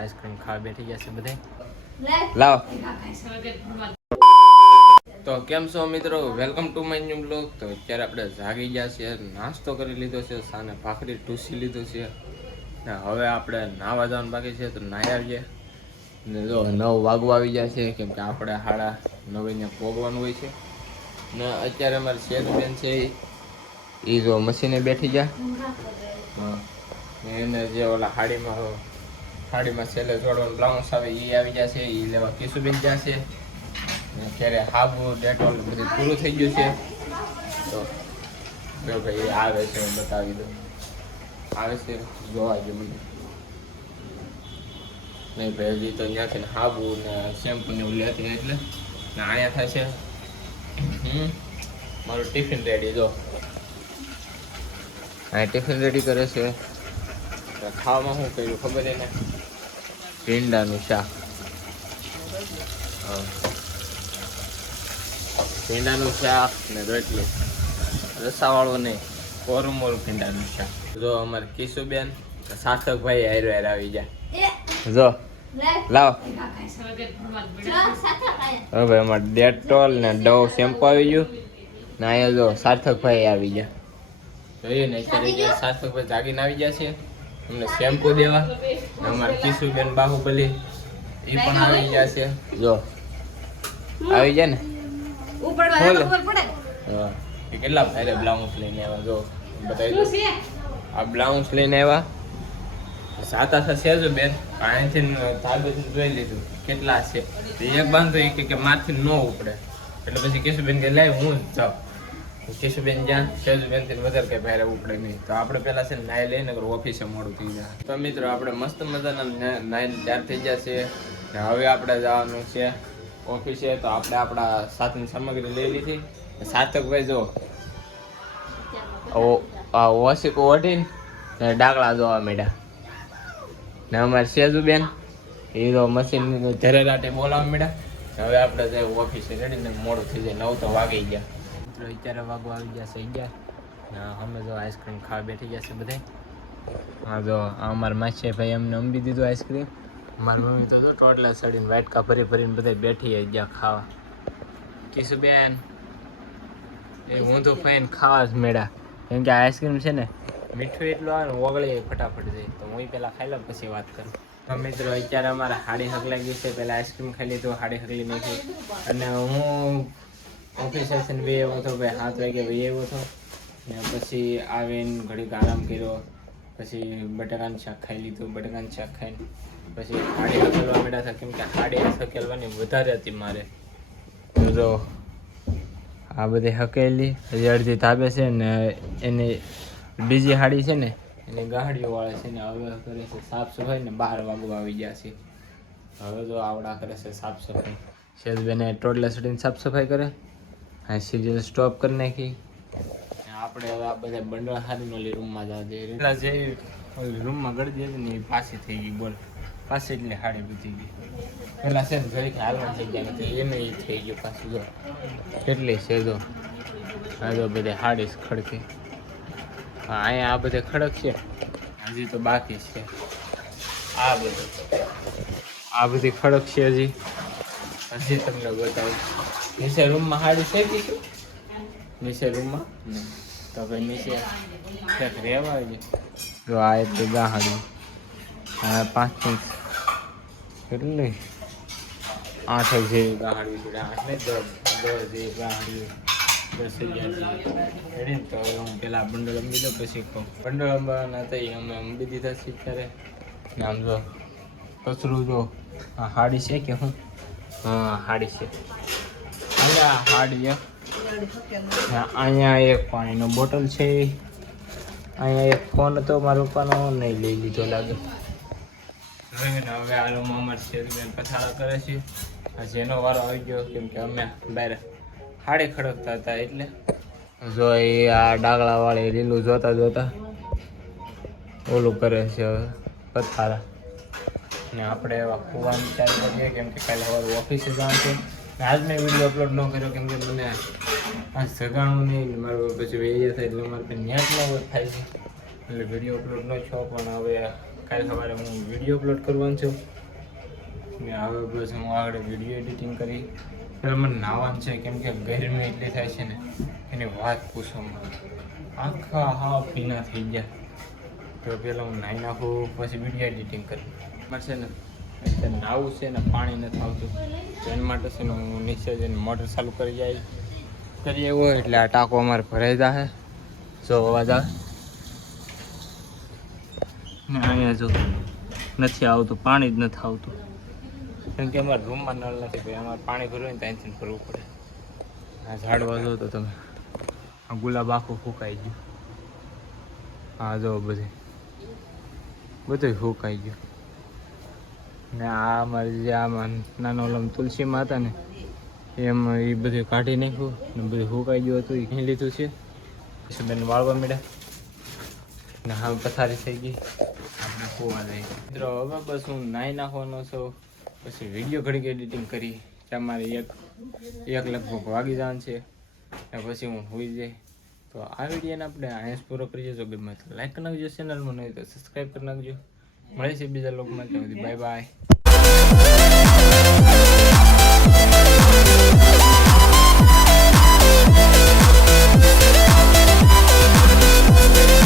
Ice cream ખાવા બેઠી ગયા છે બધે. લાવો. તો કેમ છો મિત્રો, welcome to my new blog. તો અત્યારે આપણે જાગી ગયા છીએ, નાસ્તો કરી લીધો છે, સાને ભાખરી ટૂસી લીધું છે ને હવે આપણે નાવા જવાનું બાકી છે તો નાહી આવીએ ને જો 9 વાગવા આવી ગયા છે કેમ કે આપણે 9:30 પોગવાનું હોય છે ને અત્યારે અમારી શેઠબેન છે એ જો મશીને બેઠી ગયા એને જે ઓલા હાડીમાં છેલ્લે જોડવાનું બ્લાઉઝ આવે એ આવી જશે, એ લેવા કિશુબેન જશે. અત્યારે હાબુ ડેટોલ બધું પૂરું થઈ ગયું છે તો જો ભાઈ આવે છે, બતાવી દો આવે છે, જોવા જો મને નહીં ભાઈ હજી તો ત્યાંથી હાબુ ને શેમ્પુ ને એવું લેતી એટલે ને અહીંયા થશે મારું ટિફિન રેડી. જો અહીંયા ટિફિન રેડી કરે છે. ખાવામાં શું કર્યું ખબર છે ને, ભીંડાનું શાક. ભીંડાનું શાક ને રોટલી, રસાવાળું નહીં, કોરું મોરું ભીંડાનું શાક. જો અમારે કિશુબેન સાર્થકભાઈ હારે આવી જાય. જો લાવો હવે અમારે ડેટોલ ને ડવ શેમ્પુ આવી ગયું ને અહીંયા જો સાર્થકભાઈ આવી ગયા. જોઈએ ને અત્યારે સાર્થકભાઈ જાગીને આવી ગયા છે અમને શેમ્પુ દેવા. અમારે કિશુબેન બાહુબલી એ પણ આવી ગયા છે. જો આવી જાય ને કેટલા ભારે બ્લાઉઝ લઈને આવ્યા. જો બતાવી આ બ્લાઉઝ લઈને આવ્યા સાતા થશે જ બેન. અહીંથી ધાબેથી જોઈ લીધું કેટલા છે. એક બાંધો કે મારથી ન ઉપડે એટલે પછી કેશુબેન કે લાય હું જ જાઉં. કેશુબેન જ્યાં સેજુબેન થી વધારે કઈ ભારે ઉપડે નહીં તો આપણે પેલા છે નાઈ લઈને ઓફિસે મોડું થઈ જાય. તો મિત્રો આપણે મસ્ત મજાના નાઈને તૈયાર થઈ ગયા છે ને હવે આપણે જવાનું છે ઓફિસે. તો આપણે આપણા સાથની સામગ્રી લઈ લીધી. સાર્થકભાઈ જો ઓશિકો ઓઢીને ડાકડા જોવા માંડ્યા ને અમારે સેજુબેન એ તો મશીન ધરેરાટે બોલાવવા માંડ્યા. હવે આપણે જાય ઓફિસે રેડી ને મોડું થઈ જાય, 9 તો વાગી ગયા. અત્યારે વાગવા આવી ગયા છે 11 અમે જો આઈસ્ક્રીમ ખાવા બેઠી ગયા છે બધે. હા જો અમારા માસી ભાઈ અમને અંબી દીધું આઈસ્ક્રીમ. મારી મમ્મી તો જો ટોટલા ચડીને વાટકા ભરીને બધા બેઠી ગયા ખાવા. કિશુબેન એ હું તો ફાઈન ખાવા જ મેળા કેમ કે આઈસ્ક્રીમ છે ને મીઠું એટલું આવે ને ઓગળી ફટાફટ જાય. તો હું પહેલાં ખાઈ લઉં પછી વાત કરું. તો મિત્રો અત્યારે અમારે હાડી હકલાઈ ગઈ છે. પહેલાં આઈસ્ક્રીમ ખાઈ લીધું, હાડી હકલી નાખી અને હું ઓફિસે છે ને આવ્યો હતો ભાઈ 7 વાગે આવ્યો હતો ને પછી આવીને ઘડીક આરામ કર્યો. પછી બટાકાનું શાક ખાઈ લીધું. બટાકાનું શાક ખાઈને પછી હાડી હકેલવા માંડ્યા હતા કેમ કે હાડી હકેલવાની વધારે હતી મારે. જો આ બધી હકેલી હજી અડધી ધાબે છે ને એની બીજી હાડી છે ને એની ગાડીઓ વાળે છે ને હવે કરે છે સાફ સફાઈ ને 12 વાગવા આવી ગયા છે. હવે જો આવડા કરે છે સાફ સફાઈ. શેજબેને ટોટલા સડીને સાફ સફાઈ કરે. હા સીરીયલ સ્ટોપ કરી નાખી. આપણે હવે આ બધા બંડળ હારીને ઓલી રૂમમાં જવા દઈએ. એટલા જે ઓલી રૂમમાં ગળી દે ને એ પાછી થઈ ગઈ. બોલ પાછી એટલે હાડી બધી ગઈ. પેલા છે ને ઘરે હાલવા થઈ ગયા નથી એને એ થઈ ગયું પાછું. જો કેટલી છે જો આ જો બધે હાડી ખડકી. હા અહીંયા આ બધે ખડક છે હજી તો બાકી છે. આ બધી ખડક છે હજી તમને બતાવું. નીચે રૂમમાં હાડી શેકી છું નીચે રૂમમાં નહીં તો ભાઈ નીચે ક્યાંક રહેવા આવી જો આ એટલી ગાહાડી. હા 5 કેટલી 8 જેવી ગાહાડી છે. 8 ને 10 જેવી ગાહાડી 10,000 જેવી. તો હવે હું પેલા બંડલ અંબી દઉં પછી કહું. બંડલ અંબાના થઈ અમે અંબી દીધા છે ત્યારે ને આમ જો કચરું જો આ હાડી છે કે હું હા હાડી છે. હાડી અહીંયા એક પાણીનો બોટલ છે. અહીંયા એક ફોન હતો મારા પપ્પાનો નહીં લઈ લીધો લાગે. હવે આ રૂમમાં અમારે શેરીબેન પથારા કરે છે. જેનો વારો આવી ગયો કેમ કે અમે બહાર હાડી ખડકતા હતા એટલે જો એ આ ડાગલા વાળી લીલું જોતા ઓલું કરે છે હવે પથારા ને આપણે એવા કુવાનું ચાલુ કરીએ કેમ કે કાલે સવારે ઓફિસે જવાનું છે. આજ મેં વિડીયો અપલોડ ન કર્યો કેમ કે મને આ સગાણું નહીં મારું પછી વેરિયા થાય એટલે મારે નેટ ન થાય છે એટલે વિડીયો અપલોડ ન છો. પણ હવે કાલે સવારે હું વિડીયો અપલોડ કરવાનો છું ને હવે બસ હું આગળ વિડીયો એડિટિંગ કરી પહેલાં મને નાવાનું છે કેમ કે ગરમી એટલી થાય છે ને એની વાત પૂછવામાં આખા હાવ ભીના થઈ ગયા તો પહેલાં હું નાહી નાખું પછી વિડીયો એડિટિંગ કરી મારે છે ને અત્યારે નાવું છે ને પાણી નથી આવતું તો એના માટે છે ને હું નીચે જઈને મોટર ચાલુ કરી આવ્યો એટલે આ ટાંકો અમારે ભરાઈ જાય જો અવાજ આવે ને અહીંયા જો નથી આવતું પાણી જ નથી આવતું કેમ કે અમારા રૂમમાં નળ નથી ભાઈ અમારે પાણી ભરવું ને ત્યાંથી ભરવું પડે આ ઝાડવા જો તો તમે આ ગુલાબ આખું ફૂંકાઈ ગયું હા જો બધું ફૂંકાઈ ગયું ને આ અમારે જે આમાં નાનો ઓલમ તુલસીમાં હતા ને એમ એ બધું કાઢી નાખ્યું ને બધું ફૂંકાઈ ગયું હતું એ લીધું છે પછી બેન વાળવા મળ્યા ને હા પથારી થઈ ગઈ આપણે ખોવા જઈએ મિત્રો હવે બસ હું નાહી નાખવાનો છું પછી વિડીયો ઘડીક એડિટિંગ કરી તમારે એક લગભગ વાગી જવાનું છે ને પછી હું હોઈ જાય તો આ વિડીયોને આપણે અહીંયા પૂરો કરીએ જો ગમે તો લાઈક કરી નાખજો ચેનલમાં નહીં તો સબસ્ક્રાઈબ કરી નાખજો મળે છે બીજા લોકોમાં ત્યાં સુધી બાય બાય